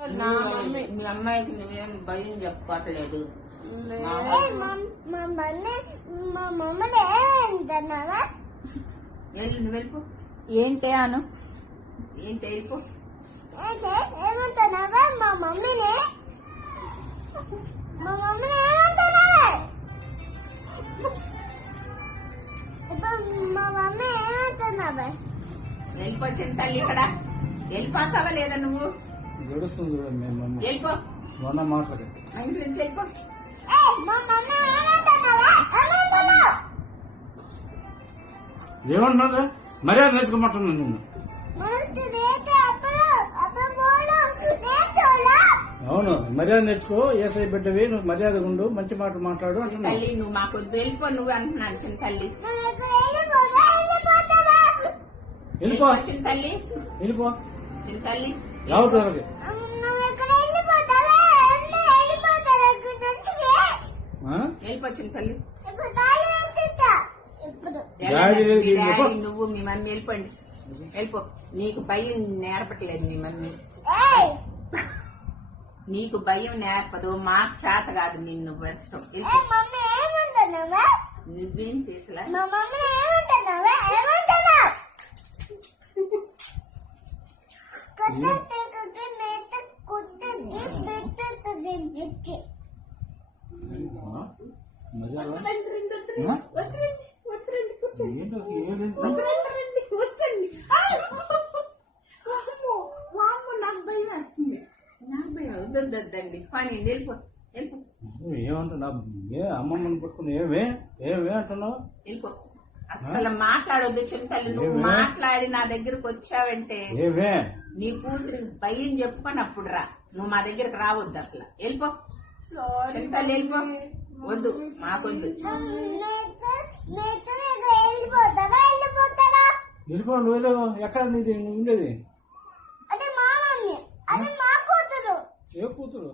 నా మమ్మీ మీ అమ్మాయికి నువ్వేం భయం చెప్పుకోవట్లేదు. నువ్వు వెళ్ళిపో. ఏంటి అను ఏంటి వెళ్ళిపో. ఏమంటున్నావా మా మమ్మీని ఏమంటున్నావా? వెళ్ళిపోచ్చిన తల్లి ఇక్కడ వెళ్ళిపోతావా లేదా నువ్వు? గడుస్తుంది వెళ్ళిపో. మొన్న మాట్లాడు మా ఇంటి నుంచి వెళ్ళిపో. ఏమంటున్నా మర్యాద నేర్చుకోమంటున్నాను నిన్ను. అవును మర్యాద నేర్చుకో. ఏసై బిడ్డవి నువ్వు మర్యాద ఉండు, మంచి మాట మాట్లాడు అంటున్నా. తల్లి నువ్వు మాకు వెళ్ళిపో నువ్వు అంటున్నాడు చిన్న తల్లి. వెళ్ళిపో చిన్న తల్లి వెళ్ళిపో చిన్న తల్లి రావద్దు. వెళ్ళిపో చిన్న తల్లి. డాడీ నువ్వు మీ మమ్మీ వెళ్ళిపోండి. వెళ్ళిపో. నీకు భయం నేర్పట్లేదు మీ మమ్మీ. నీకు భయం నేర్పదు. మాకు చేత కాదు నిన్ను పెంచడం. నువ్వేం తీసులా వద్దండి పని వెళ్ళిపో. వెళ్ళిపో. ఏమంటున్నా అమ్మమ్మని పట్టుకుని ఏమే ఏమే అంటున్నావు? వెళ్ళిపో. అసలు మాట్లాడొద్దు చింతలు. నువ్వు మాట్లాడి నా దగ్గరకు వచ్చావంటే ఏమే నీ కూతురి భయం చెప్పుకొని అప్పుడు రా. నువ్వు మా దగ్గరకు రావద్దు అసలు. వెళ్ళిపో చింతలు. వెళ్ళిపో. వద్దు మాకొద్దు. వెళ్ళిపో. నువ్వు ఎక్కడ నీది నువ్వు ఉండేది? అదే మా మమ్మీ, అదే మా కూతురు. ఏ కూతురు?